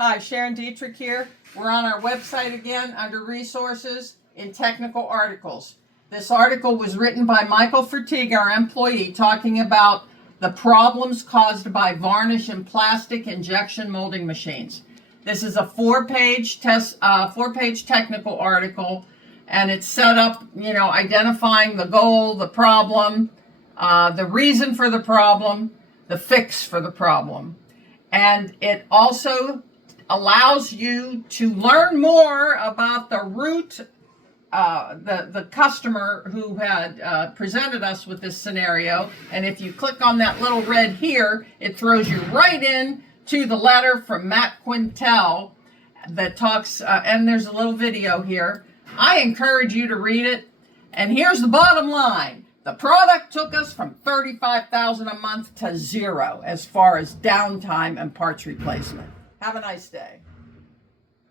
Hi, Sharon Dietrich here. We're on our website again under Resources in Technical Articles. This article was written by Michael Fertiga, our employee, talking about the problems caused by varnish and plastic injection molding machines. This is a four-page technical article, and it's set up, identifying the goal, the problem, the reason for the problem, the fix for the problem. And it also allows you to learn more about the root, the customer who had presented us with this scenario. And if you click on that little red here, it throws you right in to the letter from Matt Quintel that talks, and there's a little video here. I encourage you to read it. And here's the bottom line. The product took us from $35,000 a month to zero as far as downtime and parts replacement. Have a nice day.